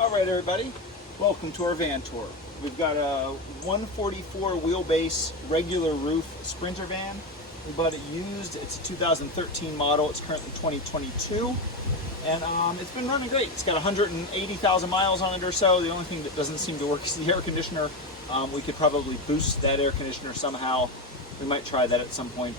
All right, everybody, welcome to our van tour. We've got a 144 wheelbase regular roof Sprinter van. We bought it used. It's a 2013 model. It's currently 2022, and it's been running great. It's got 180,000 miles on it or so. The only thing that doesn't seem to work is the air conditioner. We could probably boost that air conditioner somehow. We might try that at some point,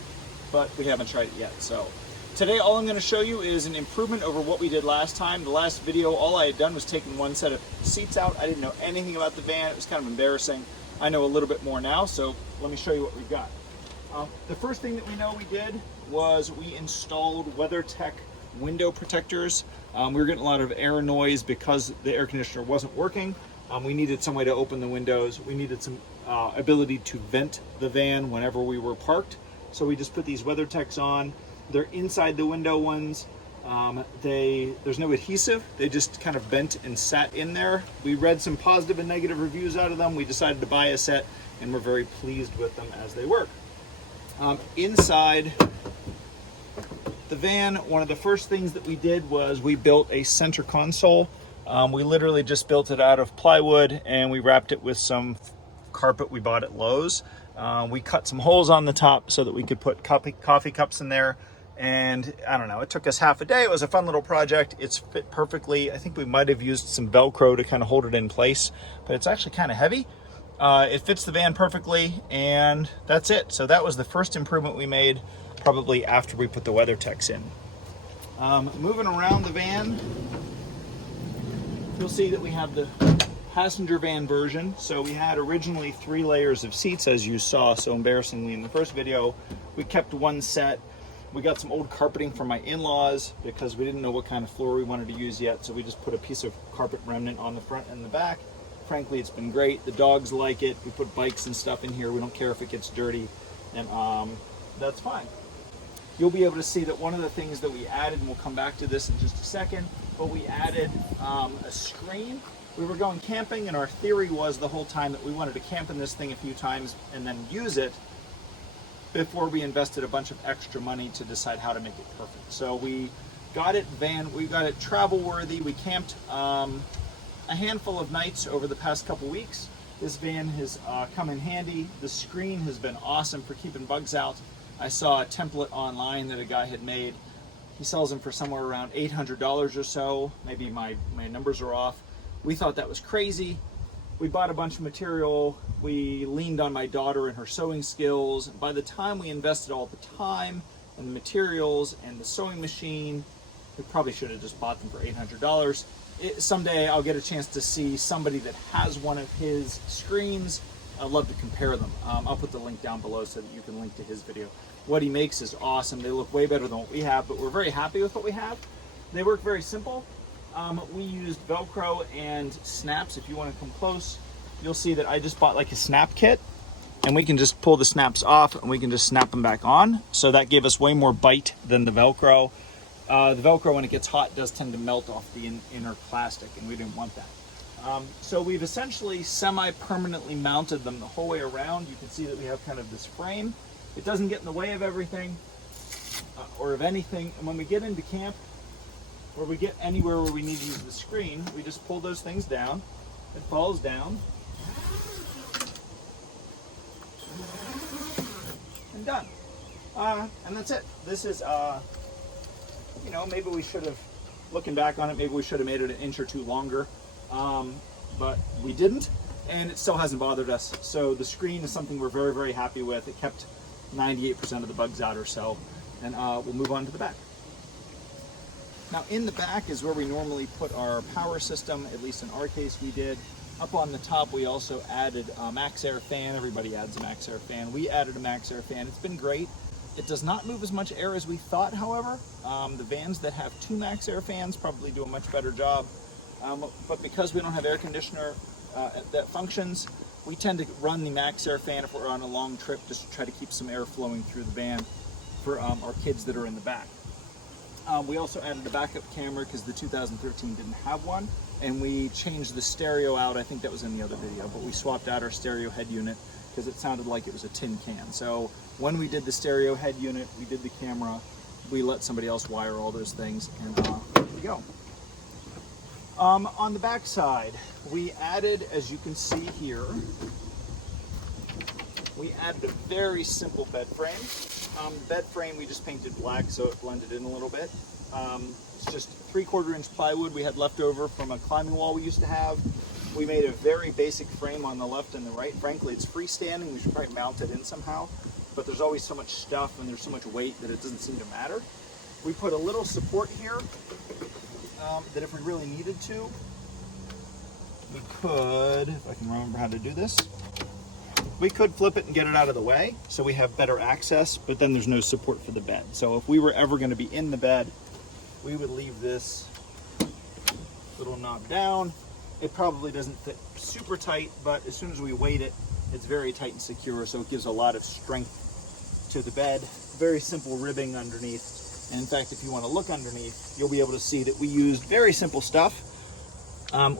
but we haven't tried it yet. So today, all I'm going to show you is an improvement over what we did last time. The last video, all I had done was taken one set of seats out. I didn't know anything about the van. It was kind of embarrassing. I know a little bit more now, so let me show you what we've got. The first thing that we know we did was we installed WeatherTech window protectors. We were getting a lot of air noise because the air conditioner wasn't working. We needed some way to open the windows. We needed some ability to vent the van whenever we were parked. So we just put these WeatherTechs on. They're inside the window ones. There's no adhesive. They just kind of bent and sat in there. We read some positive and negative reviews out of them. We decided to buy a set, and we're very pleased with them as they work. Inside the van, one of the first things that we did was we built a center console. We literally just built it out of plywood, and we wrapped it with some carpet we bought at Lowe's. We cut some holes on the top so that we could put coffee cups in there. And I don't know, it took us half a day. It was a fun little project. It's fit perfectly. I think we might have used some Velcro to kind of hold it in place, but it's actually kind of heavy. It fits the van perfectly, and that's it. So that was the first improvement we made, probably after we put the WeatherTechs in. Moving around the van, you'll see that we have the passenger van version. So we had originally 3 layers of seats, as you saw so embarrassingly in the first video. We kept one set. We got some old carpeting from my in-laws because we didn't know what kind of floor we wanted to use yet, so we just put a piece of carpet remnant on the front and the back. Frankly, it's been great. The dogs like it. We put bikes and stuff in here. We don't care if it gets dirty, and that's fine. You'll be able to see that one of the things that we added, and we'll come back to this in just a second, but we added a screen. We were going camping, and our theory was the whole time that we wanted to camp in this thing a few times and then use it before we invested a bunch of extra money to decide how to make it perfect. So we got it travel worthy. We camped a handful of nights over the past couple weeks. This van has come in handy. The screen has been awesome for keeping bugs out. I saw a template online that a guy had made. He sells them for somewhere around $800 or so. Maybe my numbers are off. We thought that was crazy. We bought a bunch of material. We leaned on my daughter and her sewing skills. By the time we invested all the time and the materials and the sewing machine, we probably should have just bought them for $800. Someday I'll get a chance to see somebody that has one of his screens. I'd love to compare them. I'll put the link down below so that you can link to his video. What he makes is awesome. They look way better than what we have, but we're very happy with what we have. They work very simple. We used Velcro and snaps. If you want to come close, you'll see that I just bought like a snap kit, and we can just pull the snaps off and we can just snap them back on. So that gave us way more bite than the Velcro. The Velcro, when it gets hot, does tend to melt off the inner plastic, and we didn't want that. So we've essentially semi-permanently mounted them the whole way around. You can see that we have kind of this frame. It doesn't get in the way of everything or of anything. And when we get into camp, or we get anywhere where we need to use the screen, we just pull those things down. It falls down. And done. And that's it. This is, maybe we should have, looking back on it, maybe we should have made it an inch or two longer. But we didn't, and it still hasn't bothered us. So the screen is something we're very, very happy with. It kept 98% of the bugs out or so. And we'll move on to the back. Now in the back is where we normally put our power system, at least in our case we did. Up on the top we also added a MaxxAir fan. Everybody adds a MaxxAir fan. We added a MaxxAir fan. It's been great. It does not move as much air as we thought, however. The vans that have 2 MaxxAir fans probably do a much better job. But because we don't have air conditioner that functions, we tend to run the MaxxAir fan if we're on a long trip, just to try to keep some air flowing through the van for our kids that are in the back. We also added a backup camera because the 2013 didn't have one, and we changed the stereo out. I think that was in the other video, but we swapped out our stereo head unit because it sounded like it was a tin can. So when we did the stereo head unit, we did the camera, we let somebody else wire all those things, and there we go. On the back side, we added, as you can see here, we added a very simple bed frame. The bed frame we just painted black so it blended in a little bit. It's just 3/4 inch plywood we had left over from a climbing wall we used to have. We made a very basic frame on the left and the right. Frankly, it's freestanding. We should probably mount it in somehow, but there's always so much stuff and there's so much weight that it doesn't seem to matter. We put a little support here that if we really needed to, we could, if I can remember how to do this, we could flip it and get it out of the way so we have better access, but then there's no support for the bed. So if we were ever going to be in the bed, we would leave this little knob down. It probably doesn't fit super tight, but as soon as we weight it, it's very tight and secure, so it gives a lot of strength to the bed. Very simple ribbing underneath. And in fact, if you want to look underneath, you'll be able to see that we used very simple stuff.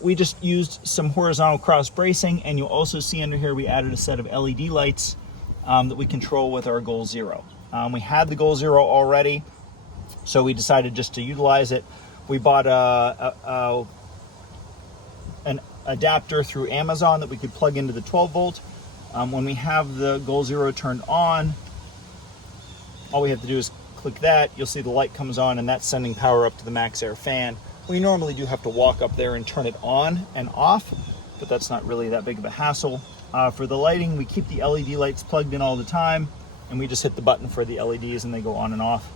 We just used some horizontal cross bracing, and you'll also see under here we added a set of LED lights that we control with our Goal Zero. We had the Goal Zero already, so we decided just to utilize it. We bought an adapter through Amazon that we could plug into the 12 volt. When we have the Goal Zero turned on, all we have to do is click that. You'll see the light comes on, and that's sending power up to the MaxxAir fan. We normally do have to walk up there and turn it on and off, but that's not really that big of a hassle. For the lighting, we keep the LED lights plugged in all the time, and we just hit the button for the LEDs and they go on and off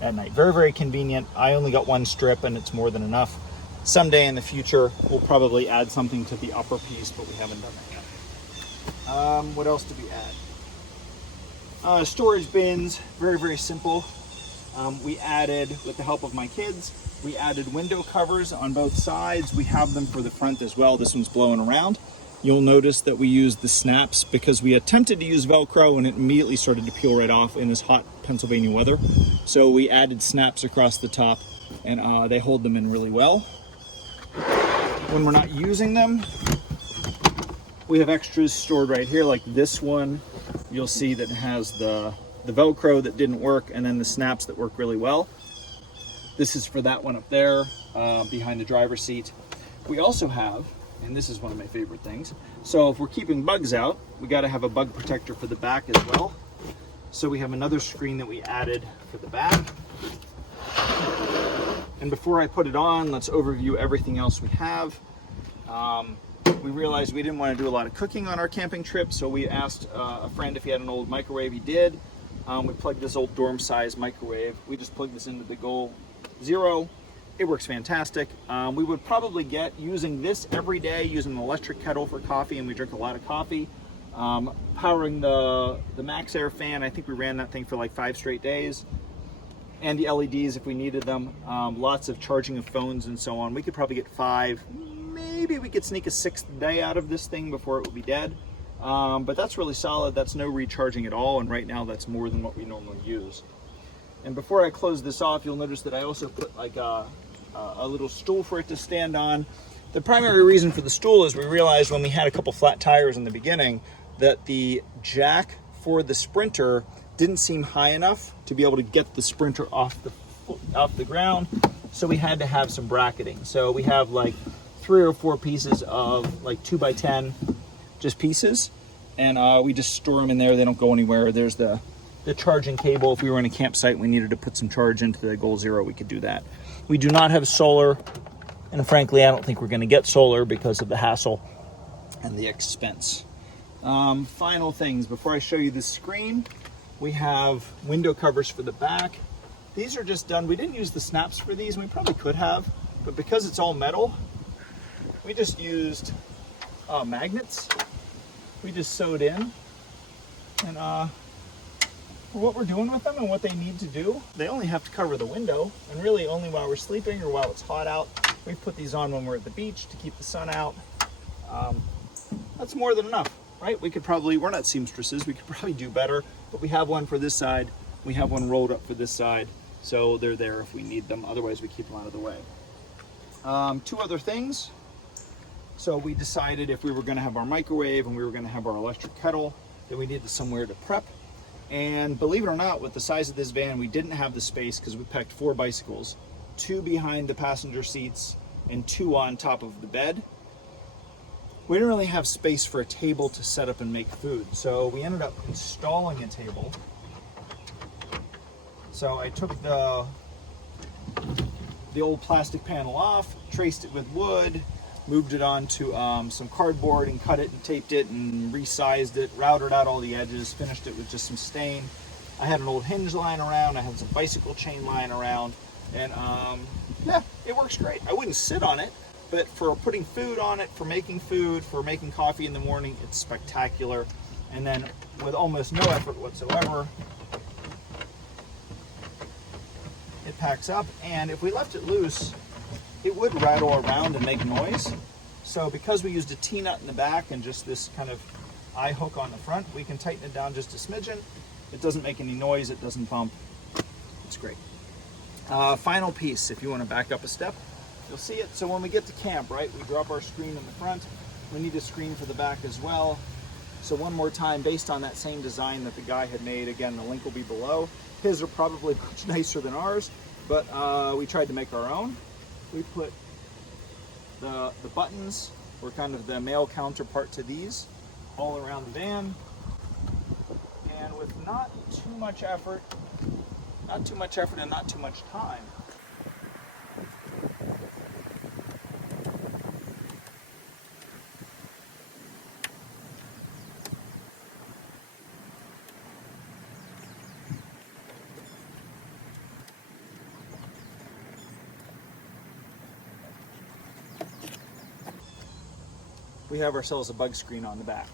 at night. Very, very convenient. I only got one strip and it's more than enough. Someday in the future, we'll probably add something to the upper piece, but we haven't done that yet. What else did we add? Storage bins, very, very simple. We added, with the help of my kids, we added window covers on both sides. We have them for the front as well. This one's blowing around. You'll notice that we used the snaps because we attempted to use Velcro and it immediately started to peel right off in this hot Pennsylvania weather. So we added snaps across the top, and they hold them in really well. When we're not using them, we have extras stored right here, like this one. You'll see that it has the Velcro that didn't work and then the snaps that work really well. This is for that one up there behind the driver's seat. We also have, and this is one of my favorite things, so if we're keeping bugs out, we got to have a bug protector for the back as well. So we have another screen that we added for the back. And before I put it on, let's overview everything else we have. We realized we didn't want to do a lot of cooking on our camping trip, so we asked a friend if he had an old microwave. He did. We plugged this old dorm size microwave. We just plugged this into the Goal Zero. It works fantastic. We would probably get using this every day, using an electric kettle for coffee, and we drink a lot of coffee. Powering the MaxxAir fan, I think we ran that thing for like 5 straight days. And the LEDs if we needed them. Lots of charging of phones and so on. We could probably get 5, maybe we could sneak a 6th day out of this thing before it would be dead. But that's really solid. That's no recharging at all, and right now that's more than what we normally use. And before I close this off, you'll notice that I also put like a little stool for it to stand on. The primary reason for the stool is we realized when we had a couple flat tires in the beginning that the jack for the Sprinter didn't seem high enough to be able to get the Sprinter off the ground, so we had to have some bracketing. So we have like 3 or 4 pieces of like 2x10 just pieces, and we just store them in there. They don't go anywhere. There's the charging cable. If we were in a campsite and we needed to put some charge into the Goal Zero, we could do that. We do not have solar, and frankly I don't think we're going to get solar because of the hassle and the expense. Final things before I show you the screen. We have window covers for the back. These are just done. We didn't use the snaps for these, and we probably could have, but because it's all metal, we just used magnets. We just sewed in, and for what we're doing with them and what they need to do, they only have to cover the window, and really only while we're sleeping or while it's hot out. We put these on when we're at the beach to keep the sun out. That's more than enough, right? We could probably, we're not seamstresses, we could probably do better, but we have one for this side, we have one rolled up for this side, so they're there if we need them. Otherwise we keep them out of the way. 2 other things. So we decided if we were going to have our microwave and we were going to have our electric kettle, that we needed somewhere to prep. And believe it or not, with the size of this van, we didn't have the space because we packed 4 bicycles, 2 behind the passenger seats, and 2 on top of the bed. We didn't really have space for a table to set up and make food, so we ended up installing a table. So I took the old plastic panel off, traced it with wood, moved it onto some cardboard and cut it and taped it and resized it, routed out all the edges, finished it with just some stain. I had an old hinge lying around, I had some bicycle chain lying around, and yeah, it works great. I wouldn't sit on it, but for putting food on it, for making food, for making coffee in the morning, it's spectacular. And then with almost no effort whatsoever, it packs up, and if we left it loose, it would rattle around and make noise. So because we used a T-nut in the back and just this kind of eye hook on the front, we can tighten it down just a smidgen. It doesn't make any noise, it doesn't bump. It's great. Final piece, if you want to back up a step, you'll see it. So when we get to camp, right, we drop our screen in the front. We need a screen for the back as well. So one more time, based on that same design that the guy had made, again, the link will be below. His are probably much nicer than ours, but we tried to make our own. We put the buttons, or kind of the male counterpart to these, all around the van. And with not too much effort and not too much time, we have ourselves a bug screen on the back.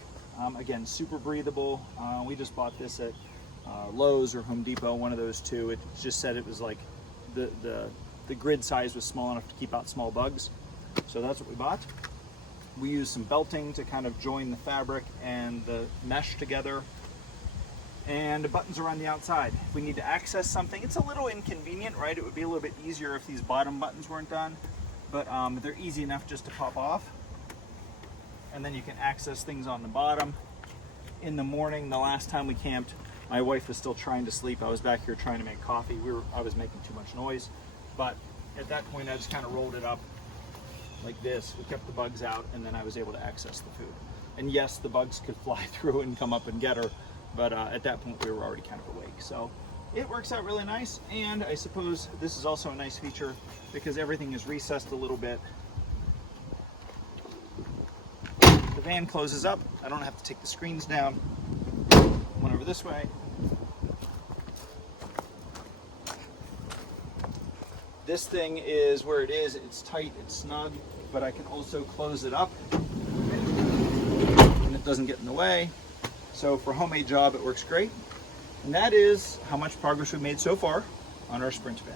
Again, super breathable. We just bought this at Lowe's or Home Depot, one of those two. It just said it was like the grid size was small enough to keep out small bugs. So that's what we bought. We used some belting to kind of join the fabric and the mesh together. And the buttons are on the outside. If we need to access something, it's a little inconvenient, right? It would be a little bit easier if these bottom buttons weren't done, but they're easy enough just to pop off. And then you can access things on the bottom. In the morning, the last time we camped, my wife was still trying to sleep. I was back here trying to make coffee. I was making too much noise. But at that point, I just kind of rolled it up like this. We kept the bugs out, and then I was able to access the food. And yes, the bugs could fly through and come up and get her, but at that point, we were already kind of awake. So it works out really nice, and I suppose this is also a nice feature because everything is recessed a little bit. The van closes up. I don't have to take the screens down. One over this way. This thing is where it is. It's tight, it's snug, but I can also close it up and it doesn't get in the way. So for a homemade job, it works great. And that is how much progress we've made so far on our Sprint van.